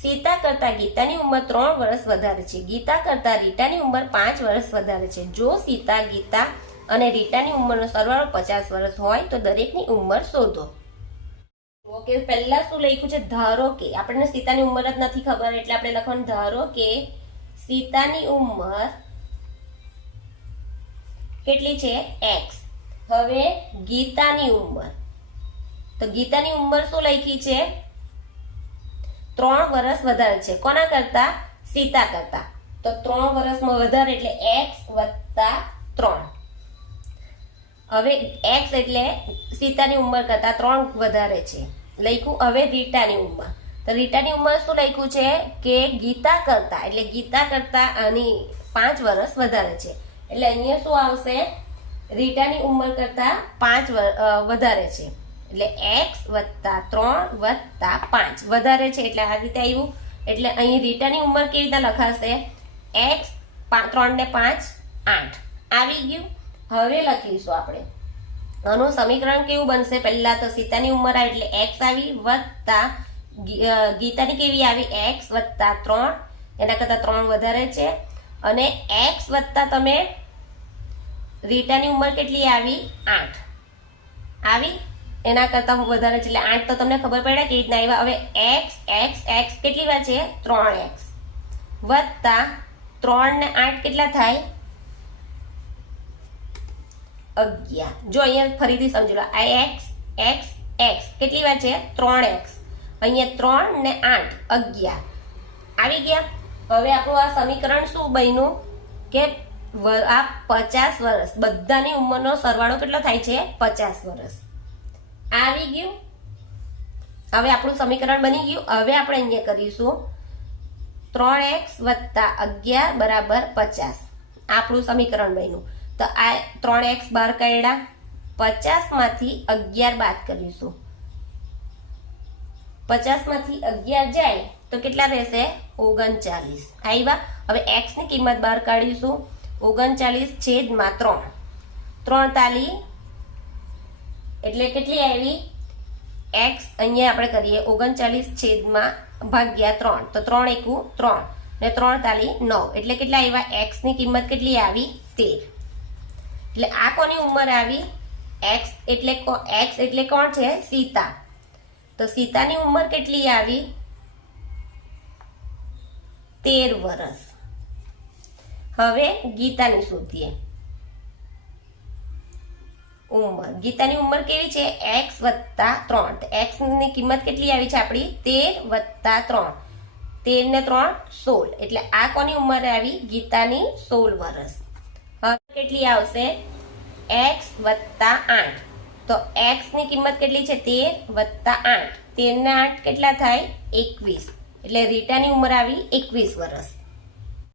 સીતા કરતા ગીતાની ઉંમર 3 વર્ષ વધારે છે. ગીતા કરતા રીટાની ઉંમર 5 વર્ષ વધારે છે. જો સીતા, ગીતા અને રીટાની ઉંમરનો સરવાળો 50 વર્ષ હોય તો દરેકની ઉંમર શોધો. ઓકે, પહેલા શું લખ્યું છે? ધારો કે, આપણને સીતાની ઉંમર જ નથી ખબર એટલે આપણે લખવાનું ધારો કે સીતાની ઉંમર કેટલી છે? x. હવે ગીતાની ઉંમર, તો ગીતાની ઉંમર શું લખી છે? 3 વર્ષ વધારે છે. કોના કરતા? સીતા કરતા. તો 3 વર્ષમાં વધારે એટલે x + 3. હવે x એટલે સીતાની ઉંમર કરતા 3 વધારે છે લખ્યું. હવે રીટાની ઉંમર, તો રીટાની ઉંમર શું લખ્યું છે કે ગીતા કરતા, એટલે ગીતા કરતા આની 5 વર્ષ વધારે છે. એટલે અહીંયા શું આવશે? રીટાની ઉંમર કરતા 5 વધારે છે એટલે x + 3 + 5 વધારે છે એટલે આ રીતે આવ્યું. એટલે અહીં રીટાની ઉંમર કેવી રીતે લખાશે? x 3 ને 5 8 આવી ગયું. હવે લખીશું આપણે આનું સમીકરણ કેવું બનશે? પહેલા તો સીતાની ઉંમર આવી એટલે x આવી વત્તા ગીતાની કેવી આવી? x + 3, એના કરતા 3 વધારે છે. અને x વત્તા તમે રીટાની ઉંમર કેટલી આવી? 8 આવી, એના કરતા વધારે છે એટલે 8 તો તમને ખબર પડે કેવી રીતના આવ્યા. હવે x કેટલી વાર છે? 3x વત્તા 3 ને 8 કેટલા થાય? 11. જો અહીંયા ફરીથી સમજી લો, આ x કેટલી વાર છે? 3x. અહીંયા 3 ને 8 11 આવી ગયા. હવે આપણું આ સમીકરણ શું બન્યું કે આ 50 વર્ષ બધાની ઉંમરનો સરવાળો કેટલો થાય છે? 50 વર્ષ આવી ગયું. હવે આપણું સમીકરણ બની ગયું. હવે આપણે અહીંયા કરીશું 3x + 11 = 50. આપણું સમીકરણ બન્યું. તો આ 3x બહાર કાઢ્યા, 50 માંથી 11 બાદ કરીશું. 50 માંથી 11 જાય તો કેટલા રહેશે? 39 આવ્યા. હવે x ની કિંમત બહાર કાઢીશું. 39/3. 3 તાલી એટલે કેટલી આવી? x અહીંયા આપણે કરીએ 39/3. તો 3 × 3 ને 3 તાલી 9 એટલે કેટલા આવ્યા? x ની કિંમત કેટલી આવી? 13. એટલે આ કોની ઉંમર આવી? x એટલે કોણ છે? સીતા. તો સીતાની ઉંમર કેટલી આવી? 13 વર્ષ. હવે ગીતાની શોધીએ ઉંમર. ગીતાની ઉંમર કેવી છે? x + 3. તો x ની કિંમત કેટલી આવી છે આપણી? 13 + 3. 13 ને 3 16. એટલે આ કોની ઉંમર આવી? ગીતાની 16 વર્ષ. હવે કેટલી આવશે? x + 8. તો x ની કિંમત કેટલી છે? 13 + 8. 13 ને 8 કેટલા થાય? 21. એટલે રીટાની ઉંમર આવી 21 વર્ષ.